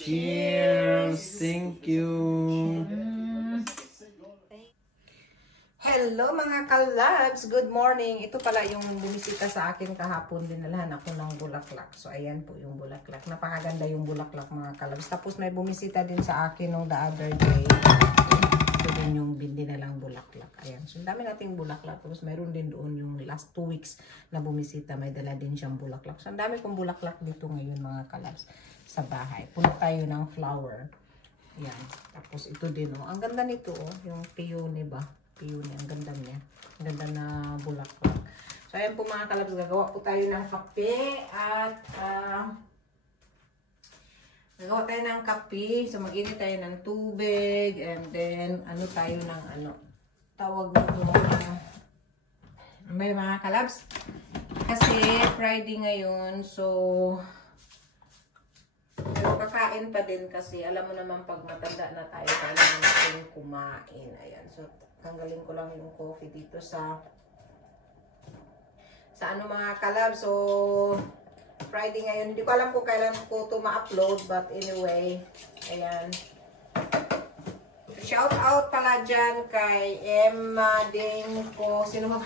Cheers! Thank you! Hello mga kalabs! Good morning! Ito pala yung bumisita sa akin kahapon. Dinalahan ako ng bulaklak. So ayan po yung bulaklak. Napakaganda yung bulaklak mga kalabs. Tapos may bumisita din sa akin nung the other day. Ito din yung dinalang bulaklak. Ayan. So dami nating bulaklak. Tapos mayroon din doon yung last 2 weeks na bumisita. May dala din siyang bulaklak. So ang dami kong bulaklak dito ngayon mga kalabs sa bahay. Puno tayo ng flower. Ayan. Tapos ito din oh. Ang ganda nito oh. Yung peony ba? Peony. Ang ganda niya. Ang ganda na bulaklak. So ayan po mga kalabs. Gagawa po tayo ng kape. At gagawa tayo ng kape. So mag-init tayo ng tubig. And then ano tayo ng ano. Tawag nito. May mga kalabs. Kasi Friday ngayon. So pero kakain pa din kasi alam mo naman pag matanda na tayo kailangan natin kumain. Ayan. So tanggalin ko lang yung coffee dito sa ano mga kalab. So Friday ngayon. Hindi ko alam kung kailan ko ito ma-upload, but anyway, ayan. Shout out pala dyan kay Emma Dingko. Sino ba?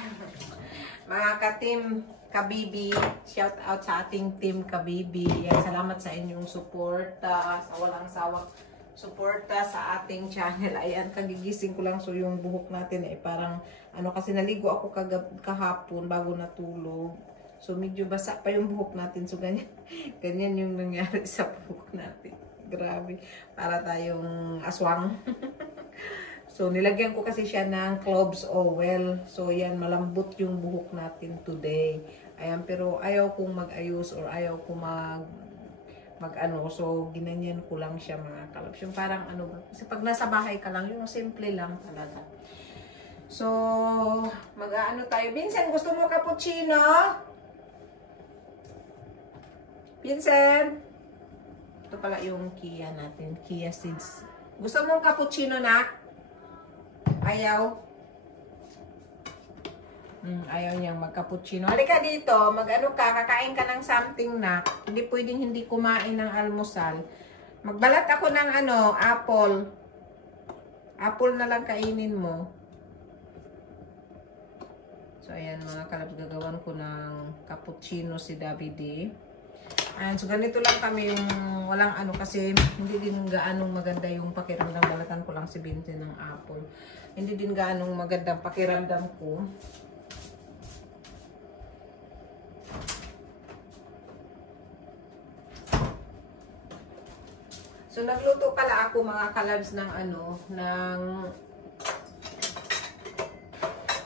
Mga ka-team Kabibi, shout out sa ating team Kabibi. Yan, salamat sa inyong suporta, sa walang sawang suporta sa ating channel. Ayan, kagigising ko lang. So yung buhok natin eh parang ano kasi naligo ako kahapon bago natulog. So medyo basa pa yung buhok natin. So ganyan, ganyan yung nangyari sa buhok natin. Grabe, para tayong aswang. So, nilagyan ko kasi siya ng cloves oil. So, yan, malambot yung buhok natin today. Ayan, pero ayaw kong mag-ayos or ayaw kong mag-ano. So, ginanyan ko lang siya mga kalabs. Yung parang ano ba? Kasi pag nasa bahay ka lang, yung simple lang talaga. So, mag-ano tayo. Vincent, gusto mo cappuccino? Vincent? Ito pala yung Kia natin. Kia seeds. Gusto mong cappuccino na? Ayaw. Ayaw niyang mag-cappuccino. Halika dito. Mag-ano ka. Kakain ka ng something na. Hindi pwedeng hindi kumain ng almusal. Magbalat ako ng ano, apple. Apple na lang kainin mo. So, ayan mga kalabs. Gagawan ko ng cappuccino si Davide. And so, ganito lang kami yung walang ano kasi hindi din gaanong maganda yung pakiramdam. Balatan ko lang si Vincent ng apple. Hindi din gaanong magandang pakiramdam ko. So, nagluto pala ako mga kalabs ng ano,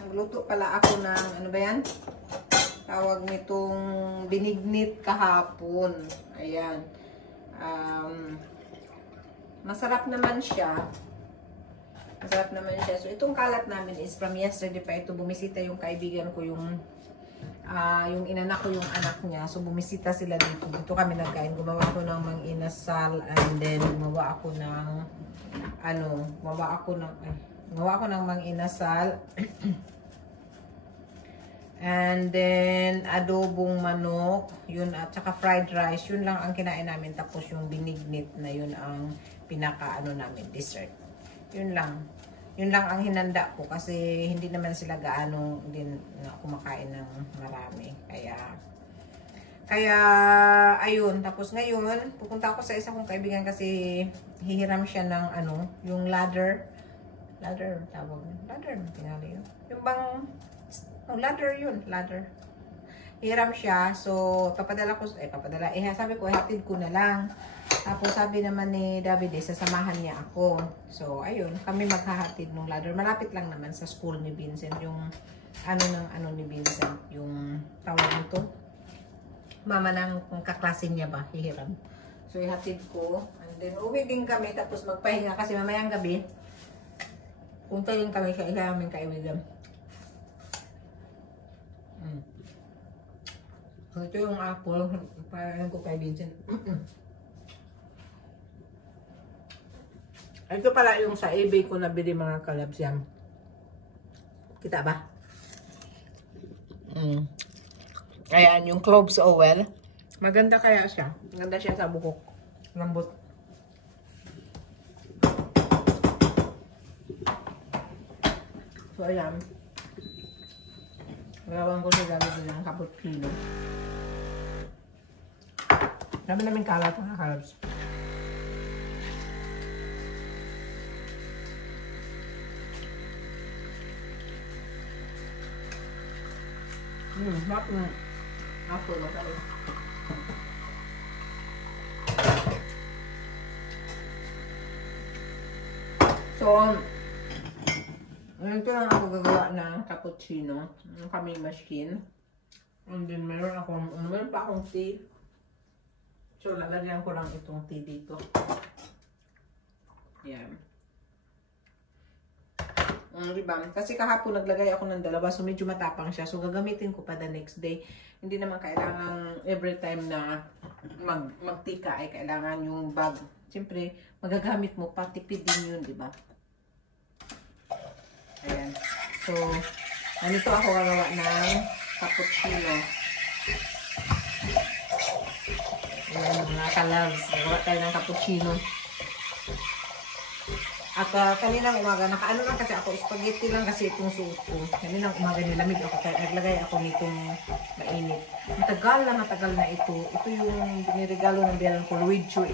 nagluto pala ako ng, ano ba yan? Tawag nitong binignit kahapon. Ayan. Masarap naman siya. Masarap naman siya. So, itong kalat namin is from yesterday pa. Ito, bumisita yung kaibigan ko, yung inanak ko, yung anak niya. So, bumisita sila dito. Dito kami nagkain. Gumawa ko ng mang-inasal and then gumawa ako ng gumawa ako ng mang-inasal. And then, adobong manok, yun, at saka fried rice, yun lang ang kinain namin. Tapos yung binignit na yun ang pinaka, namin, dessert. Yun lang. Yun lang ang hinanda ko kasi hindi naman sila gaano din na kumakain ng marami. Kaya, ayun. Tapos ngayon, pupunta ako sa isa kong kaibigan kasi hihiram siya ng, yung ladder. Ladder, tawag. Ladder, tingali yun. Yung bang... ladder yun, ladder. Hiram siya. So, sabi ko, hatid ko na lang. Tapos, sabi naman ni David, sasamahan niya ako. So, ayun, kami maghahatid ng ladder. Malapit lang naman sa school ni Vincent. Yung, ni Vincent. Yung, tawag nito. Mama ng kaklase niya ba, hihiram. So, ihatid ko. And then, uwi din kami. Tapos, magpahinga. Kasi mamayang gabi, punta din kami sa isa aming kaibigan. So, ito yung apple. Parang ko kay Vincent. Ito pala yung sa eBay ko nabili mga kalabs yan. Kita ba? Ayan, yung cloves oil. Maganda kaya siya. Maganda siya sa buhok. Lambot. So, ayan. Gawan ko sila ng cappuccino. Dami namin kalat mga kalabs. Sarap ng apple mo tayo. So, ito lang ako gagawa ng cappuccino. Yung kami machine. And then meron pa akong tea. So, lalagyan ko lang itong tea dito. Yan. Diba? Kasi kahapon naglagay ako ng dalawa. So, medyo matapang siya. So, gagamitin ko pa the next day. Hindi naman kailangan every time na magtika ay kailangan yung bag. Siyempre, magagamit mo pa. Tipid din yun, diba? Ayan. So, ganito ako gagawa ng cappuccino. Ayan, mga ka-loves. Gagawa tayo ng cappuccino. At kaninang umaga, nakaano lang kasi ako, spaghetti lang kasi itong suot ko. Kaninang umaga nilamig ako, kaya naglagay ako nitong mainit. Matagal na ito. Ito yung biniregalo ng biyanan ko, Luigi.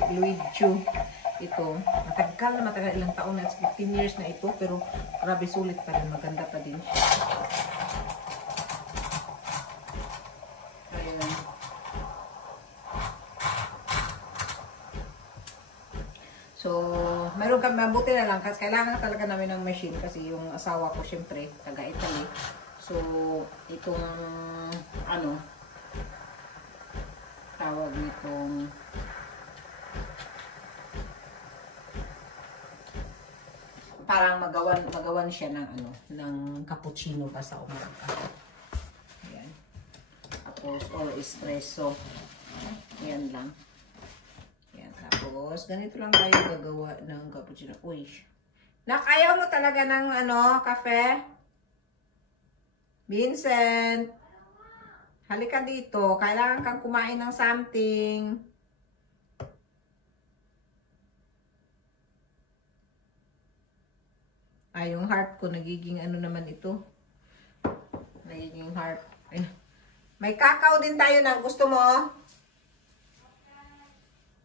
Ito, matagal, ilang taon na, 15 years na ito, pero grabe sulit pa rin, maganda pa din siya. Ayan. So, mayroon kami, mabuti na lang, kasi kailangan talaga namin ng machine, kasi yung asawa ko, syempre, taga-Italy. So, itong, tawag nitong, parang magawan siya ng ng cappuccino pa sa umaga. Ayan. Tapos or espresso. Ayan lang. Ayan. Tapos ganito lang tayo gagawa ng cappuccino. Uy. Nakayaw mo talaga ng kape? Vincent. Halika dito. Kailangan kang kumain ng something. Ay, yung heart ko, nagiging naman ito. Nagiging heart. Ay, may kakao din tayo na. Gusto mo?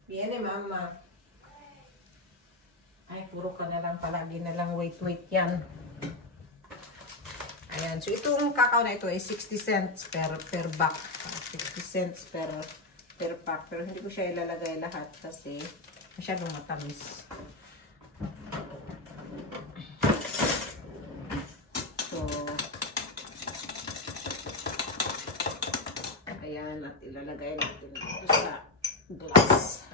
Viene, mama. Ay, puro ka na lang. Palagi na lang. Wait yan. Ayan. So, itong kakao na ito ay 60 cents per pack. 60 cents per pack. Pero hindi ko siya ilalagay lahat kasi masyadong matamis. Ayan, at ilalagay natin ito sa glass.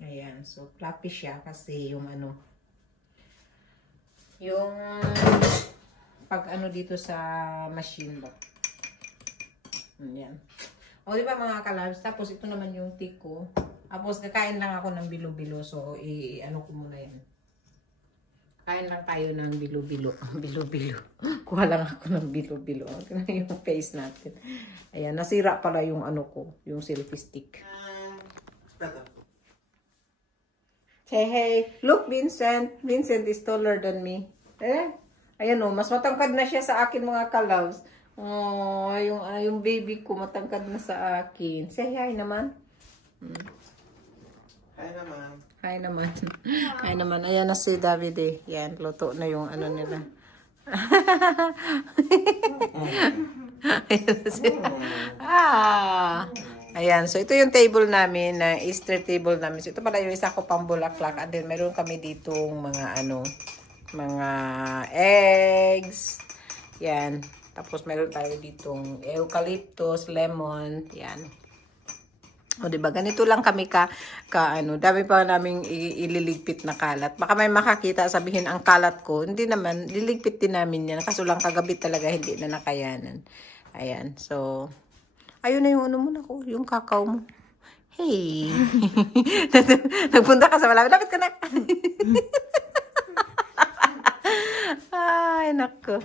Ayan, so fluffy siya kasi yung yung pag dito sa machine ba. Ayan. O diba mga kalabs, tapos ito naman yung tea ko. Tapos kakain lang ako ng bilo-bilo, so ko muna yan. Kain lang tayo ng bilo-bilo. Bilo-bilo. Kuha lang ako ng bilo-bilo. Yung face natin. Ayan, nasira pala yung ko, yung selfie stick. Say hey. Look, Vincent. Vincent is taller than me. Ayan mas matangkad na siya sa akin mga kalabs. Oh, yung baby ko matangkad na sa akin. Say hi naman. Hi naman. Hi naman. Hi naman. Ayan na si David eh. Yan, luto na yung nila. Ayan, so ito yung table namin, na Easter table namin. So ito pala yung isa ko pang bulaklak. And then meron kami ditong mga mga eggs. Yan. Tapos meron tayo ditong eucalyptus, lemon. Yan. O diba, ganito lang kami dami pa naming ililigpit na kalat. Baka may makakita, sabihin ang kalat ko. Hindi naman, liligpit din namin yan. Kaso lang kagabi talaga hindi na nakayanan. Ayan, so, ayun na yung muna ko, yung kakao mo. Hey! Nagpunta ka sa malapit. Lapit ka na! Ay, nako.